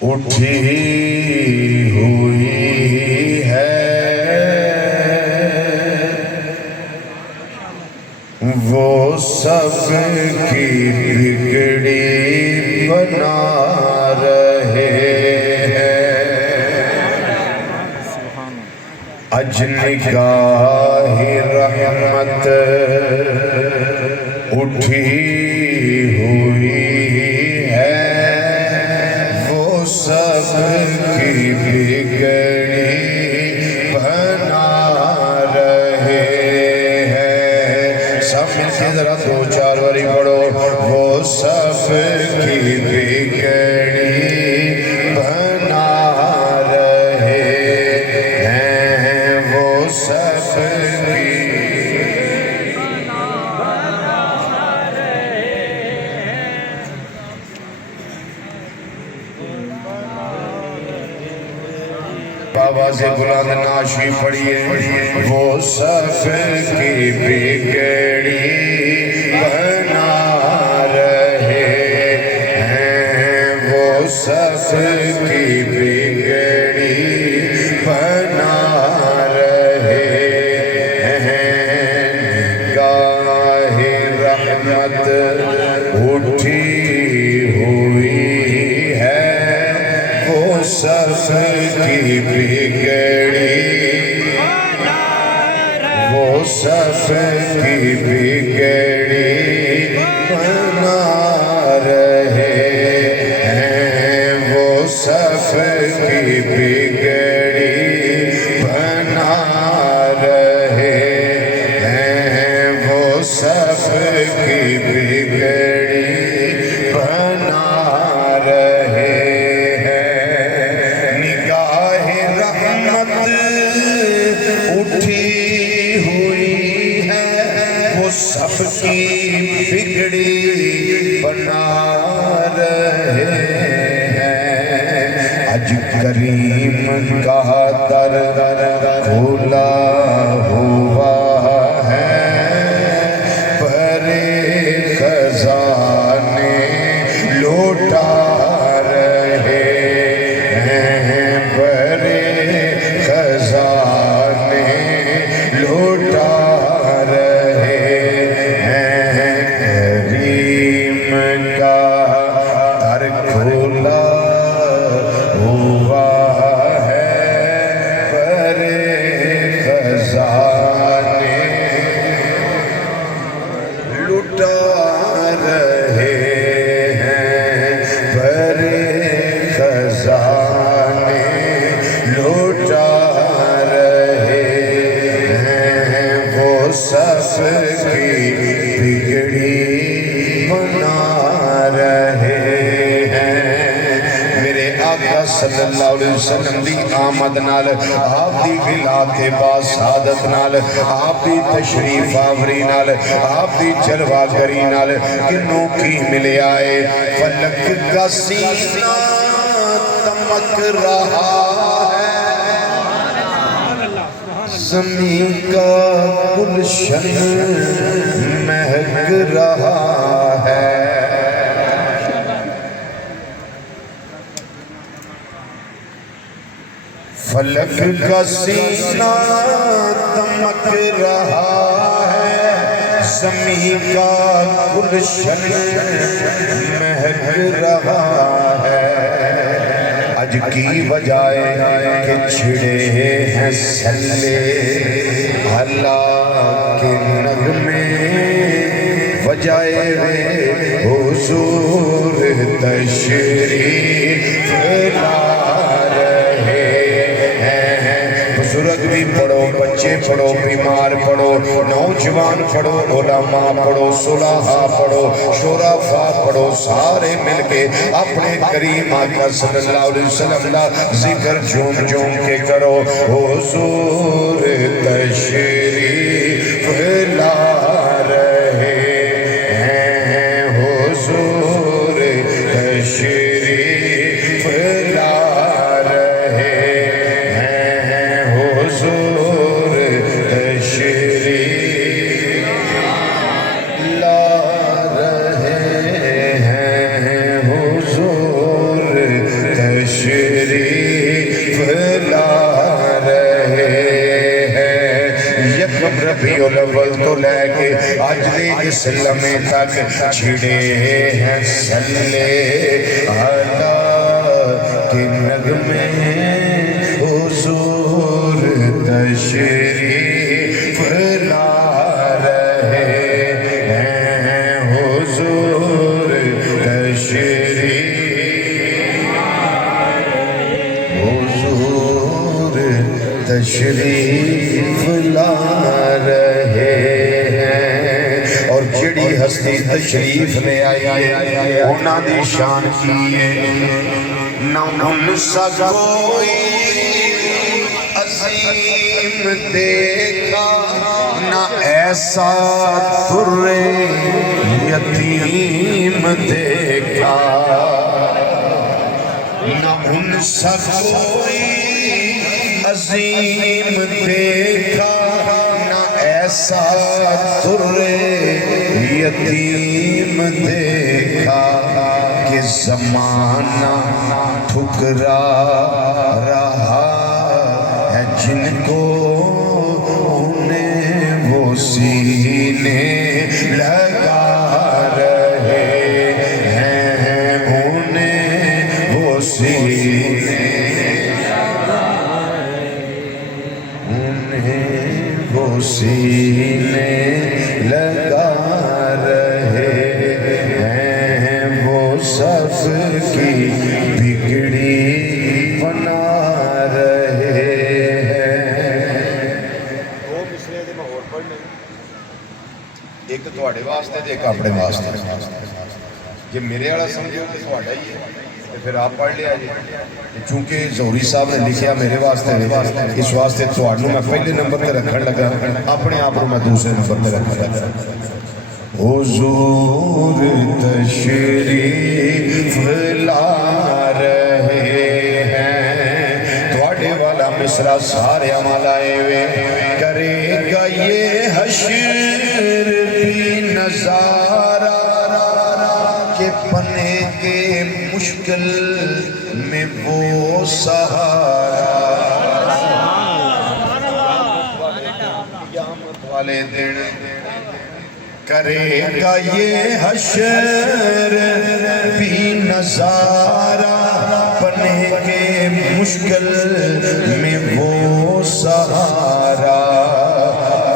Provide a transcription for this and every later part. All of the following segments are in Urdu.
اٹھی ہوئی ہے وہ سب کی بگڑی بنا رہے ہیں اج نگاہ رحمت اٹھی ہوئی ہے وہ سب کی بگڑی بنا رہے ہیں سب مل کے ذرا دو چار باری پڑھو وہ سب کی بگڑی بنا رہے ہیں وہ سب کی بابا سے بلند ناشی پڑھیے وہ سب کی بگڑی بنا رہے ہیں وہ سب کی بگڑی بنا رہے ہیں نگاہ رحمت اٹھی ہوئی ہے وہ سب کی بگڑی وہ سب کی بگڑی بنا رہے ہیں وہ سب کی بگڑی بنا رہے ہیں وہ سب کی بگڑی بنا رہے اٹھی ہوئی ہے وہ سب کی بگڑی بنا رہے ہیں اج کریم کا در کھولا ہوا ہے بھرے خزانے لوٹا رہے ہیں بھرے خزانے لوٹا رہے ہیں کریم کا در کھولا ہوا ہے بھرے خزانے لوٹا رہے ہیں بھرے خزانے لوٹا سب کی بگڑی بنا رہے ہیں میرے آقا صلی اللہ علیہ وسلم دی آمد نال آپ دی ولادت باسعادت نال آپ دی تشریف آوری نال آپ دی جلوہ گری نال کنوں کی ملے آئے فلک کا سینہ تمک رہا زمین کا گلشن مہک رہا ہے فلک کا سینہ دمک رہا ہے زمین کا گلشن مہک رہا ہے آج کی وجہ کہ چھڑے ہیں سلے اللہ کے نغمے وجہ حضور تشریف لا رہے ہیں بزرگ بھی پڑھو بچے پڑھو بیمار پڑھو نوجوان پڑھو علماء پڑھو صلحاء پڑھو شرفاء پڑھو سارے مل کے اپنے کریم آقا صلی اللہ علیہ وسلم کا ذکر جھوم جھوم کے کرو حضور تشریف لا رہے ہیں حضور تشریف لا رہے ہیں حضور تشریف لا رہے ہیں حضور تشریف لا رہے ہیں یکم ربیع الاول تو لے کے آج دے اس لمحے تک چھڑے ہیں صلی علی کے نغمے حضور تشریف لا رہے ہیں حضور تشریف لا رہے ہیں اور جڑی ہستی تشریف لے آئی انہاں دی شان کی ہے نہ ان سا کوئی عظیم دیکھا نہ ایسا در یتیم دیکھا نہ ان سا کوئی عظیم دیکھا نہ ایسا در یتیم دیکھا کہ زمانہ ٹھکرا رہا ہے جن کو انہیں وہ سینے لگا رہے ہیں انہیں وہ سینے وہ سینے لگا رہے ہیں وہ سب کی بگڑی بنا رہے ہیں دو مصرے دے میں اور پڑھنے ایک تو تواڈے واسطے تے ایک اپنے واسطے جی میرے والا سمجھو تو تواڈا ہی ہے پھر آپ پڑھ لیا جی چونکہ زہری صاحب نے لکھیا میرے واسطے اس واسطے تواڈوں میں پہلے نمبر تے رکھن لگا اپنے آپ کو میں دوسرے نمبر تے رکھن لگا حضور تشریف لا رہے ہیں تواڈے والا مصرع سارے عمل آئے ہوئے کرے گا یہ حشر بھی نظارہ کہ پنے کے مشکل میں وہ سہارا قیامت والے دن کرے گا یہ حشر بھی نظارہ پنے کے مشکل میں وہ سہارا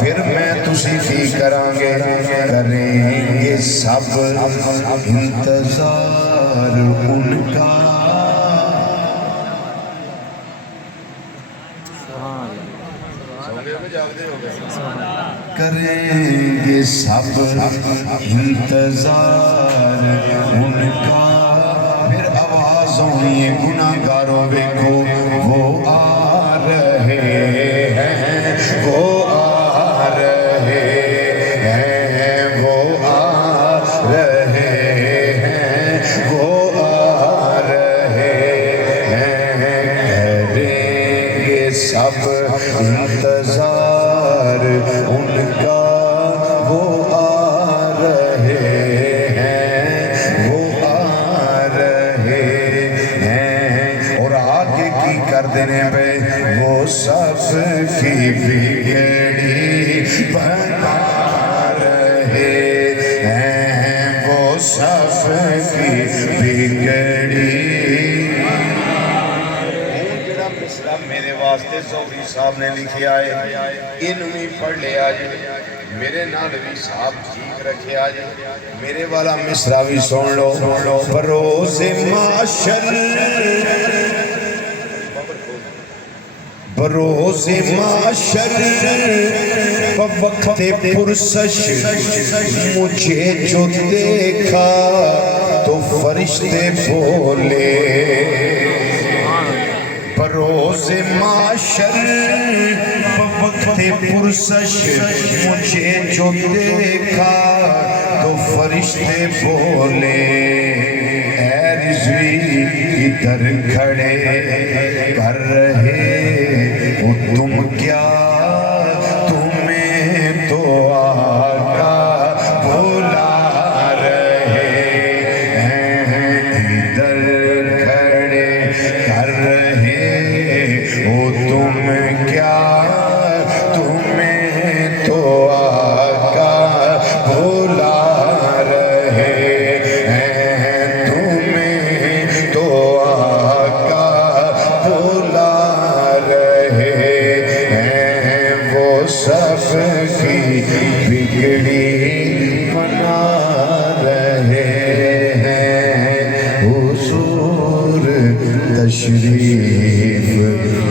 پھر میں تسی فی کریں گے سب انتظار ان کا کریں گے سب انتظار ان کا پھر آوازوں یہ گناہگاروں دیکھو وہ آ رہے ہیں وہ آ رہے ہیں وہ آ رہے ہیں وہ آ رہے ہیں کریں گے سب انتظار ان کا وہ آ رہے ہیں وہ آ رہے ہیں اور آگے کی کر دینے پہ وہ سب کی بگڑی بنا رہے ہیں وہ سب کی بگڑی میرے واسطے زہری صاحب نے لکھے آئے انہی پڑھ لے آجے میرے نال بھی صاحب ٹھیک رکھے آجے میرے والا مصرع بھی سن لو بروز معاشر بروز معاشر وقت پرسش مجھے جو دیکھا تو فرشتے بولے بروز معاشر وقت پرسش مجھے جو دیکھا تو فرشتے بولے اے رضوی ادھر کھڑے کر رہے ہو تم کیا تمہیں تو آقا بلا رہے ہیں ادھر کھڑے کر رہے ہو تم کیا تمہیں تو آقا بلا رہے ہیں تمہیں تو آقا بلا رہے ہیں وہ سب کی بگڑی بنا رہے ہیں حضور تشریف